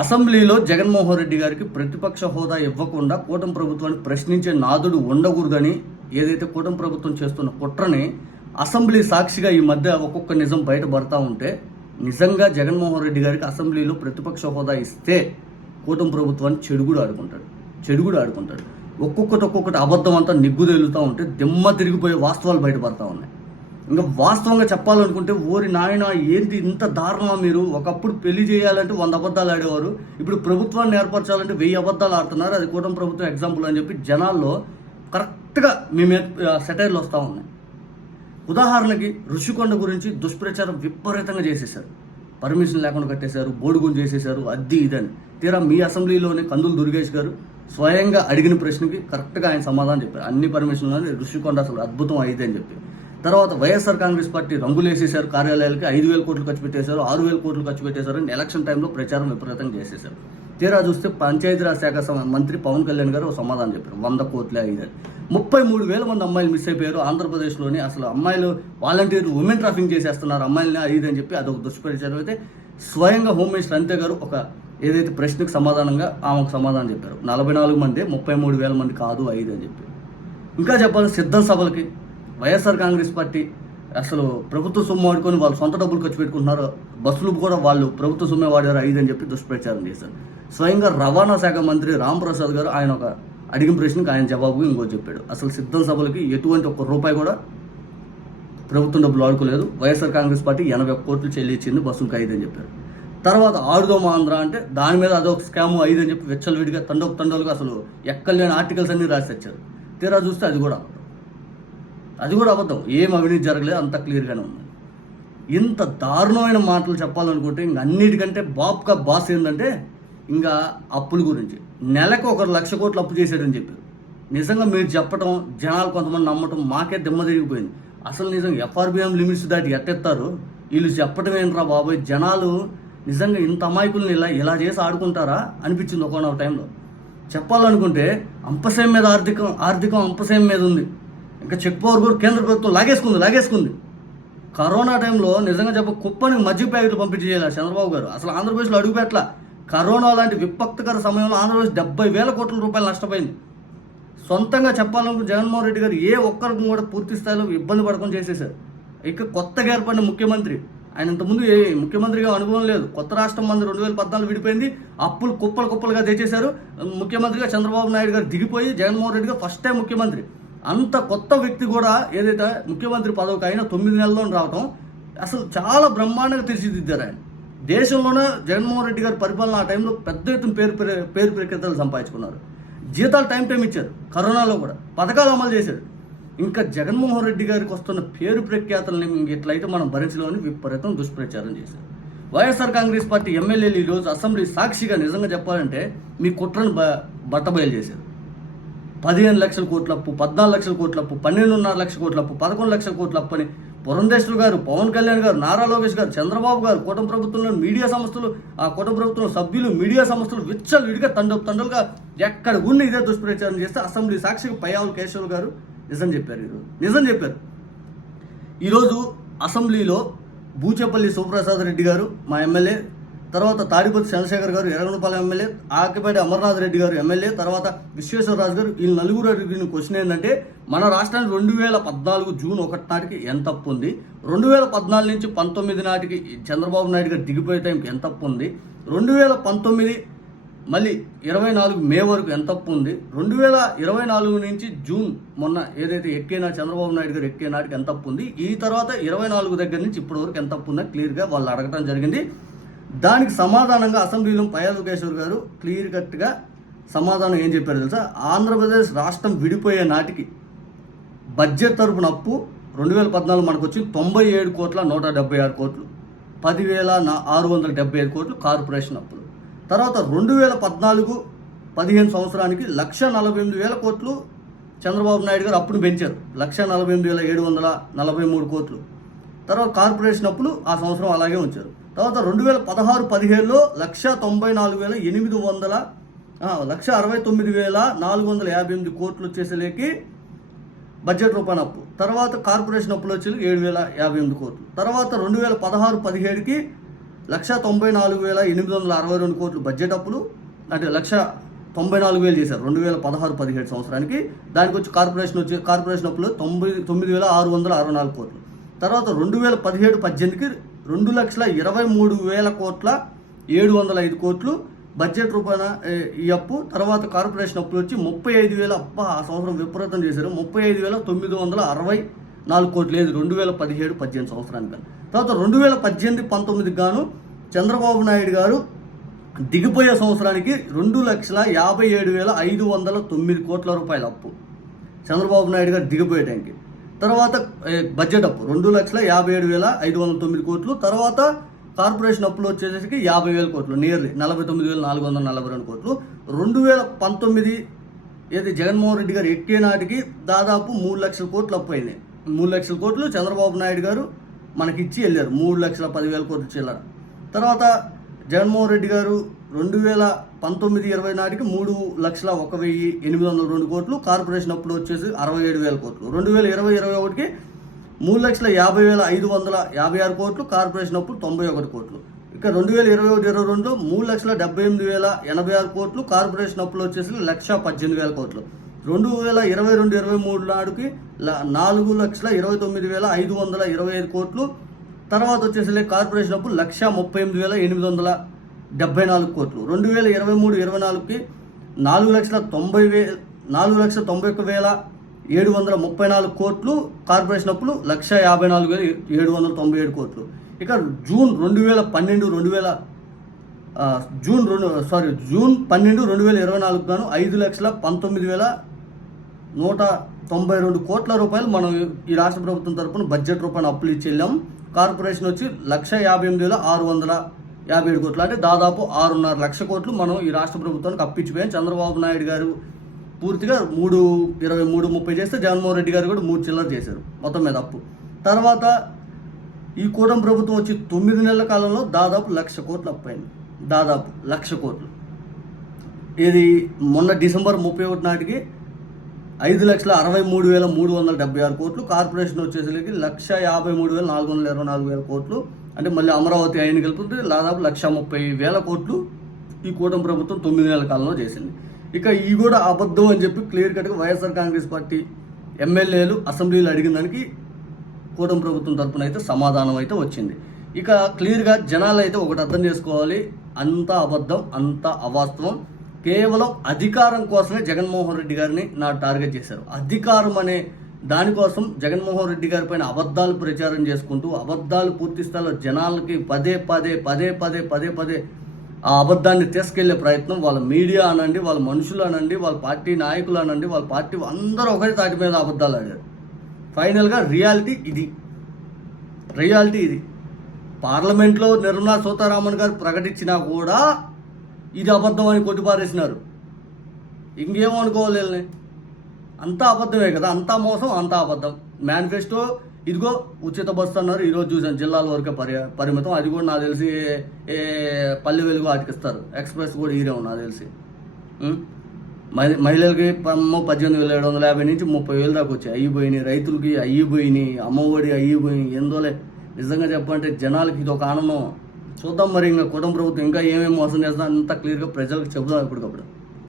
అసెంబ్లీలో జగన్మోహన్ రెడ్డి గారికి ప్రతిపక్ష హోదా ఇవ్వకుండా కూటమి ప్రభుత్వాన్ని ప్రశ్నించే నాదుడు ఉండకూడదని ఏదైతే కూటమి ప్రభుత్వం చేస్తున్న కుట్రని అసెంబ్లీ సాక్షిగా ఈ మధ్య ఒక్కొక్క నిజం బయటపడతా ఉంటే నిజంగా జగన్మోహన్ రెడ్డి గారికి అసెంబ్లీలో ప్రతిపక్ష హోదా ఇస్తే కూటమి ప్రభుత్వాన్ని చెడుగుడు ఆడుకుంటాడు చెడుగుడు ఆడుకుంటాడు. ఒక్కొక్కటి ఒక్కొక్కటి అబద్ధం అంతా నిగ్గు తేలుతూ ఉంటే దిమ్మ తిరిగిపోయే వాస్తవాలు బయటపడతా ఉన్నాయి. ఇంకా వాస్తవంగా చెప్పాలనుకుంటే ఓరి నాయన ఏంటి ఇంత దారుణమా మీరు? ఒకప్పుడు పెళ్ళి చేయాలంటే వంద అబద్ధాలు ఆడేవారు. ఇప్పుడు ప్రభుత్వాన్ని ఏర్పరచాలంటే వెయ్యి అబద్ధాలు ఆడుతున్నారు. అది కూటమి ప్రభుత్వం ఎగ్జాంపుల్ అని చెప్పి జనాల్లో కరెక్ట్గా మీ మీద సెటైర్లు వస్తూ ఉన్నాయి. ఉదాహరణకి ఋషికొండ గురించి దుష్ప్రచారం విపరీతంగా చేసేశారు. పర్మిషన్ లేకుండా కట్టేశారు బోడుగుని చేసేశారు అది ఇదని. తీరా మీ అసెంబ్లీలోనే కందులు దుర్గేష్ గారు స్వయంగా అడిగిన ప్రశ్నకి కరెక్ట్గా ఆయన సమాధానం చెప్పారు. అన్ని పర్మిషన్లోనే ఋషికొండ అసలు అద్భుతం అయితే అని చెప్పి. తర్వాత వైఎస్ఆర్ కాంగ్రెస్ పార్టీ రంగులేసేశారు కార్యాలయాలకి ఐదు వేల కోట్లు ఖర్చు పెట్టేశారు ఆరు వేల కోట్లు ఖర్చు పెట్టేశారు అని ఎలక్షన్ టైంలో ప్రచారం విపరీతంగా చేసేశారు. తీరా చూస్తే పంచాయతీరాజ్ శాఖ మంత్రి పవన్ కళ్యాణ్ గారు ఒక సమాధానం చెప్పారు. వంద కోట్లే ఐదు ముప్పై మూడు వేల మంది అమ్మాయిలు మిస్ అయిపోయారు. ఆంధ్రప్రదేశ్లోని అసలు అమ్మాయిలు వాలంటీర్లు ఉమెన్ ట్రాఫింగ్ చేసేస్తున్నారు. అమ్మాయిలని ఐదు అని చెప్పి అదొక దుష్ప్రచారం అయితే స్వయంగా హోమ్ మినిస్టర్ అంతే గారు ఒక ఏదైతే ప్రశ్నకు సమాధానంగా ఆమెకు సమాధానం చెప్పారు. నలభై నాలుగు మంది ముప్పై మూడు వేల మంది కాదు ఐదు అని చెప్పి. ఇంకా చెప్పాలి సిద్ధం సభలకి. వైఎస్ఆర్ కాంగ్రెస్ పార్టీ అసలు ప్రభుత్వ సొమ్ము వాడుకొని వాళ్ళు సొంత డబ్బులు ఖర్చు పెట్టుకుంటున్నారు. బస్సులు కూడా వాళ్ళు ప్రభుత్వ సొమ్మే వాడారు. ఐదు అని చెప్పి దుష్ప్రచారం చేశారు. స్వయంగా రవాణా శాఖ మంత్రి రామ్ ప్రసాద్ గారు ఆయన ఒక అడిగిన ప్రశ్నకు ఆయన జవాబు ఇంకో చెప్పాడు. అసలు సిద్ధం సభలకి ఎటువంటి ఒక్క రూపాయి కూడా ప్రభుత్వం డబ్బులు ఆడుకోలేదు వైఎస్ఆర్ కాంగ్రెస్ పార్టీ ఎనభై కోట్లు చెల్లించింది బస్సులకు ఐదు అని చెప్పారు. తర్వాత ఆడుదోమ ఆంధ్ర అంటే దాని మీద అదొక స్కామ్ ఐదు అని చెప్పి విచ్చలవిడిగా తండోపు తండోలుగా అసలు ఎక్కలేని ఆర్టికల్స్ అన్ని రాసి తెచ్చారు. తీరా చూస్తే అది కూడా అది కూడా అబద్ధం. ఏం అవినీతి జరగలేదు అంత క్లియర్గానే ఉంది. ఇంత దారుణమైన మాటలు చెప్పాలనుకుంటే ఇంక అన్నిటికంటే బాబ్కా బాస్ ఏంటంటే ఇంకా అప్పుల గురించి. నెలకు ఒక లక్ష కోట్లు అప్పు చేశాడని చెప్పారు. నిజంగా మీరు చెప్పటం జనాలు కొంతమంది నమ్మటం మాకే దిమ్మ తిరిగిపోయింది. అసలు నిజం ఎఫ్ఆర్బిఎం లిమిట్స్ దాటి ఎట్టెత్తారు వీళ్ళు చెప్పడం ఏంట్రా బాబోయ్? జనాలు నిజంగా ఇంత అమాయకుల్ని ఇలా ఇలా చేసి ఆడుకుంటారా అనిపించింది ఒకనొక టైంలో. చెప్పాలనుకుంటే అంపశయం మీద ఆర్థికం ఆర్థికం అంపశయం మీద ఉంది. ఇంకా చెక్ పవర్ కూడా కేంద్ర ప్రభుత్వం లాగేసుకుంది లాగేసుకుంది. కరోనా టైంలో నిజంగా చెప్ప కుప్పని మజ్జిగ ప్యాకెట్లు పంపించేయాలి చంద్రబాబు గారు. అసలు ఆంధ్రప్రదేశ్లో అడుగుపెట్ల కరోనా లాంటి విపత్కర సమయంలో ఆంధ్రప్రదేశ్ డెబ్బై వేల కోట్ల రూపాయలు నష్టపోయింది. సొంతంగా చెప్పాలనుకుంటే జగన్మోహన్ రెడ్డి గారు ఏ ఒక్కరికి కూడా పూర్తి స్థాయిలో ఇబ్బంది పడకుండా చేసేశారు. ఇక కొత్తగా ఏర్పడిన ముఖ్యమంత్రి ఆయన ఇంతకుముందు ఏ ముఖ్యమంత్రిగా అనుభవం లేదు. కొత్త రాష్ట్రం మంది రెండు వేల పద్నాలుగు విడిపోయింది. అప్పులు కుప్పలు కుప్పలుగా తెచ్చేశారు. ముఖ్యమంత్రిగా చంద్రబాబు నాయుడు గారు దిగిపోయి జగన్మోహన్ రెడ్డి గారు ఫస్ట్ టైం ముఖ్యమంత్రి. అంత కొత్త వ్యక్తి కూడా ఏదైతే ముఖ్యమంత్రి పదవికి అయినా తొమ్మిది నెలల్లో రావటం అసలు చాలా బ్రహ్మాండంగా తీర్చిదిద్దారు ఆయన. దేశంలోనే జగన్మోహన్ రెడ్డి గారి పరిపాలన ఆ టైంలో పెద్ద ఎత్తున పేరు పేరు- పేరు ప్రఖ్యాతలు సంపాదించుకున్నారు. జీతాలు టైం టైం ఇచ్చారు కరోనాలో కూడా పథకాలు అమలు చేశారు. ఇంకా జగన్మోహన్ రెడ్డి గారికి వస్తున్న పేరు ప్రఖ్యాతలని ఎట్లయితే మనం భరించలేమని విపరీతం దుష్ప్రచారం చేశారు. వైఎస్ఆర్ కాంగ్రెస్ పార్టీ ఎమ్మెల్యేలు ఈరోజు అసెంబ్లీ సాక్షిగా నిజంగా చెప్పాలంటే మీ కుట్రను బ బట్టబయలు చేశారు. పదిహేను లక్షల కోట్ల అప్పు పద్నాలుగు లక్షల కోట్ల అప్పు పన్నెండున్నర లక్షల కోట్ల అప్పు పదకొండు లక్షల కోట్ల అప్పు అని పురంధేశ్వరు గారు పవన్ కళ్యాణ్ గారు నారా లోకేష్ గారు చంద్రబాబు గారు కూటమి ప్రభుత్వంలో మీడియా సంస్థలు ఆ కూటమి ప్రభుత్వంలో సభ్యులు మీడియా సంస్థలు విచ్చలు విడిగా తండ్రి తండ్రులుగా ఎక్కడ ఉండి ఇదే దుష్ప్రచారం చేస్తే అసెంబ్లీ సాక్షికి పయ్యావుల కేశవ్ గారు నిజం చెప్పారు ఈరోజు. నిజం చెప్పారు. ఈరోజు అసెంబ్లీలో బూచేపల్లి శివప్రసాద్ రెడ్డి గారు మా ఎమ్మెల్యే తర్వాత తాడిపతి చంద్రశేఖర్ గారు ఎర్రగొండపాలెం ఎమ్మెల్యే ఆకిపేట అమర్నాథ్ రెడ్డి గారు ఎమ్మెల్యే తర్వాత విశ్వేశ్వరరాజు గారు ఈ నలుగురు అడిగిన క్వశ్చన్ ఏంటంటే మన రాష్ట్రానికి రెండు వేల పద్నాలుగు జూన్ ఒకటి నాటికి ఎంత అప్పు ఉంది? రెండు వేల పద్నాలుగు నుంచి పంతొమ్మిది నాటికి చంద్రబాబు నాయుడు గారు దిగిపోయే టైంకి ఎంత అప్పు ఉంది? రెండు వేల పంతొమ్మిది మళ్ళీ ఇరవై నాలుగు మే వరకు ఎంత అప్పు ఉంది? రెండు వేల ఇరవై నాలుగు నుంచి జూన్ మొన్న ఏదైతే ఎక్కేనా చంద్రబాబు నాయుడు గారు ఎక్కే నాటికి ఎంత అప్పు ఉంది? ఈ తర్వాత ఇరవై నాలుగు దగ్గర నుంచి ఇప్పటి వరకు ఎంత అప్పు ఉందని క్లియర్గా వాళ్ళు అడగటం జరిగింది. దానికి సమాధానంగా అసెంబ్లీలో పయాదుకేశ్వర్ గారు క్లియర్ కట్గా సమాధానం ఏం చెప్పారు తెలుసా? ఆంధ్రప్రదేశ్ రాష్ట్రం విడిపోయే నాటికి బడ్జెట్ తరపున అప్పు రెండు వేల పద్నాలుగు మనకు వచ్చి తొంభై ఏడు కోట్ల నూట డెబ్బై ఆరు కోట్లు. పదివేల నా ఆరు వందల డెబ్బై ఐదు కోట్లు కార్పొరేషన్ అప్పులు. తర్వాత రెండు వేల పద్నాలుగు పదిహేను సంవత్సరానికి లక్ష నలభై ఎనిమిది వేల కోట్లు చంద్రబాబు నాయుడు గారు అప్పును పెంచారు. లక్ష నలభై ఎనిమిది వేల ఏడు వందల నలభై మూడు కోట్లు. తర్వాత కార్పొరేషన్ అప్పులు ఆ సంవత్సరం అలాగే ఉంచారు. తర్వాత రెండు వేల పదహారు పదిహేడులో లక్ష తొంభై నాలుగు వేల ఎనిమిది వందల లక్ష అరవై తొమ్మిది వేల నాలుగు వందల యాభై ఎనిమిది కోట్లు వచ్చేసరికి బడ్జెట్ రూపాయన అప్పు. తర్వాత కార్పొరేషన్ అప్పులు వచ్చి ఏడు వేల యాభై ఎనిమిది కోట్లు. తర్వాత రెండు వేల పదహారు పదిహేడుకి లక్ష తొంభై నాలుగు వేల ఎనిమిది వందల అరవై రెండు కోట్లు బడ్జెట్ అప్పులు అంటే లక్ష తొంభై నాలుగు వేలు చేశారు రెండు వేల పదహారు పదిహేడు సంవత్సరానికి. దానికి వచ్చి కార్పొరేషన్ వచ్చి కార్పొరేషన్ అప్పులు తొంభై తొమ్మిది వేల ఆరు వందల అరవై నాలుగు కోట్లు. తర్వాత రెండు వేల పదిహేడు పద్దెనిమిదికి రెండు లక్షల ఇరవై మూడు వేల కోట్ల ఏడు వందల ఐదు కోట్లు బడ్జెట్ రూపాయన ఈ అప్పు తర్వాత కార్పొరేషన్ అప్పులు వచ్చి ముప్పై ఐదు వేల అప్ప ఆ సంవత్సరం విపరీతం చేశారు. ముప్పై ఐదు వేల తొమ్మిది వందల అరవై నాలుగు కోట్లు లేదు రెండు వేల పదిహేడు పద్దెనిమిది సంవత్సరానికి తర్వాత రెండు వేల పద్దెనిమిది పంతొమ్మిదికి గాను చంద్రబాబు నాయుడు గారు దిగిపోయే సంవత్సరానికి రెండు లక్షల యాభై ఏడు వేల ఐదు వందల తొమ్మిది కోట్ల రూపాయల అప్పు చంద్రబాబు నాయుడు గారు దిగిపోయే టైంకి. తర్వాత బడ్జెట్ అప్పు. రెండు లక్షల యాభై ఏడు వేల ఐదు వందల తొమ్మిది కోట్లు. తర్వాత కార్పొరేషన్ అప్పులు వచ్చేసరికి యాభై వేల కోట్లు నియర్లీ నలభై తొమ్మిది వేల నాలుగు వందల నలభై రెండు కోట్లు. రెండు వేల పంతొమ్మిది ఏది జగన్మోహన్ రెడ్డి గారు ఎక్కే నాటికి దాదాపు మూడు లక్షల కోట్లు అప్పు అయినాయి. మూడు లక్షల కోట్లు చంద్రబాబు నాయుడు గారు మనకి ఇచ్చి వెళ్ళారు. మూడు లక్షల పదివేల కోట్లు చిల్లర. తర్వాత జగన్మోహన్ రెడ్డి గారు రెండు వేల పంతొమ్మిది ఇరవై నాటికి మూడు లక్షల ఒక వెయ్యి ఎనిమిది వందల రెండు కోట్లు కార్పొరేషన్ అప్పుడు వచ్చేసి అరవై ఏడు వేల కోట్లు. రెండు వేల ఇరవై ఇరవై ఒకటికి మూడు లక్షల యాభై వేల ఐదు వందల యాభై ఆరు కోట్లు కార్పొరేషన్ అప్పుడు తొంభై ఒకటి కోట్లు. ఇక రెండు వేల ఇరవై ఒకటి ఇరవై రెండులో మూడు లక్షల డెబ్బై ఎనిమిది వేల ఎనభై ఆరు కోట్లు కార్పొరేషన్ అప్పులు వచ్చేసి లక్ష పద్దెనిమిది వేల కోట్లు. రెండు వేల ఇరవై రెండు ఇరవై మూడు నాడుకి నాలుగు లక్షల ఇరవై తొమ్మిది వేల ఐదు వందల ఇరవై ఐదు కోట్లు. తర్వాత వచ్చేసి కార్పొరేషన్ అప్పు లక్ష ముప్పై ఎనిమిది వేల ఎనిమిది వందల డెబ్బై నాలుగు కోట్లు. రెండు వేల ఇరవై మూడు ఇరవై నాలుగుకి నాలుగు లక్షల తొంభై వే నాలుగు లక్షల తొంభై ఒక్క వేల ఏడు వందల ముప్పై నాలుగు కోట్లు కార్పొరేషన్ అప్పులు లక్ష యాభై నాలుగు వేల ఏడు వందల తొంభై ఏడు కోట్లు. ఇక జూన్ రెండు వేల పన్నెండు రెండు వేల జూన్ రెండు సారీ జూన్ పన్నెండు రెండు వేల ఇరవై నాలుగు గాను ఐదు లక్షల పంతొమ్మిది వేల నూట తొంభై రెండు కోట్ల రూపాయలు మనం ఈ రాష్ట్ర ప్రభుత్వం తరపున బడ్జెట్ రూపాయలు అప్పులు ఇచ్చి వెళ్ళాం. కార్పొరేషన్ వచ్చి లక్ష యాభై ఎనిమిది వేల ఆరు వందల యాభై ఏడు కోట్లు. అంటే దాదాపు ఆరున్నర లక్ష కోట్లు మనం ఈ రాష్ట్ర ప్రభుత్వానికి అప్పించిపోయాం. చంద్రబాబు నాయుడు గారు పూర్తిగా మూడు ఇరవై మూడు ముప్పై చేస్తే జగన్మోహన్ రెడ్డి గారు కూడా మూడు చిల్లర చేశారు మొత్తం మీద అప్పు. తర్వాత ఈ కూటమి ప్రభుత్వం వచ్చి తొమ్మిది నెలల కాలంలో దాదాపు లక్ష కోట్లు అప్పైంది దాదాపు లక్ష కోట్లు. ఇది మొన్న డిసెంబర్ ముప్పై ఒకటి నాటికి ఐదు లక్షల అరవై మూడు వేల మూడు వందల డెబ్బై ఆరు కోట్లు. కార్పొరేషన్ వచ్చేసరికి లక్ష యాభై మూడు వేల నాలుగు వందల ఇరవై నాలుగు వేల కోట్లు. అంటే మళ్ళీ అమరావతి అయిన కలిపితే దాదాపు లక్ష ముప్పై వేల కోట్లు ఈ కూటమి ప్రభుత్వం తొమ్మిది నెలల కాలంలో చేసింది. ఇక ఈ కూడా అబద్ధం అని చెప్పి క్లియర్ కట్గా వైఎస్ఆర్ కాంగ్రెస్ పార్టీ ఎమ్మెల్యేలు అసెంబ్లీలో అడిగిన దానికి కూటమి ప్రభుత్వం తరపున అయితే సమాధానం అయితే వచ్చింది. ఇక క్లియర్గా జనాలు అయితే ఒకటి అర్థం చేసుకోవాలి అంత అబద్ధం అంత అవాస్తవం కేవలం అధికారం కోసమే జగన్మోహన్ రెడ్డి గారిని నా టార్గెట్ చేశారు. అధికారం అనే దానికోసం జగన్మోహన్ రెడ్డి గారి పైన అబద్ధాలు ప్రచారం చేసుకుంటూ అబద్ధాలు పూర్తి స్థాయిలో జనాలకి పదే పదే పదే పదే పదే పదే ఆ అబద్ధాన్ని తీసుకెళ్ళే ప్రయత్నం వాళ్ళ మీడియా అనండి వాళ్ళ మనుషులు అనండి వాళ్ళ పార్టీ నాయకులు అనండి వాళ్ళ పార్టీ అందరూ ఒకరి తాటి మీద అబద్ధాలు ఆడారు. ఫైనల్గా రియాలిటీ ఇది. రియాలిటీ ఇది. పార్లమెంట్లో నిర్మలా సీతారామన్ గారు ప్రకటించినా కూడా ఇది అబద్ధం అని కొట్టిపారేసినారు ఇంకేమో అనుకోవాలి అంతా అబద్ధమే కదా అంతా మోసం అంతా అబద్ధం. మేనిఫెస్టో ఇదిగో ఉచిత బస్సు అన్నారు ఈరోజు చూసాను జిల్లాల వరకే పరి పరిమితం. అది కూడా నాకు తెలిసి ఏ పల్లె వెలుగు ఆటికిస్తారు ఎక్స్ప్రెస్ కూడా ఈరే నాకు తెలిసి. మహి- మహిళలకి పద్దెనిమిది వేల ఏడు వందల యాభై నుంచి ముప్పై వేలు దాకా వచ్చాయి. అయ్యి పోయినాయి రైతులకి అయ్యి పోయినాయి అమ్మఒడి అయ్యి పోయినాయి ఏందోలే నిజంగా చెప్పంటే జనాలకి ఇది ఒక ఆనందం. చూద్దాం మరి ఇంకా కుటుంబ ప్రభుత్వం ఇంకా ఏమేమి మోసం చేస్తుందో అంత క్లియర్గా ప్రజలకు చెబుదాం ఇప్పటికప్పుడు.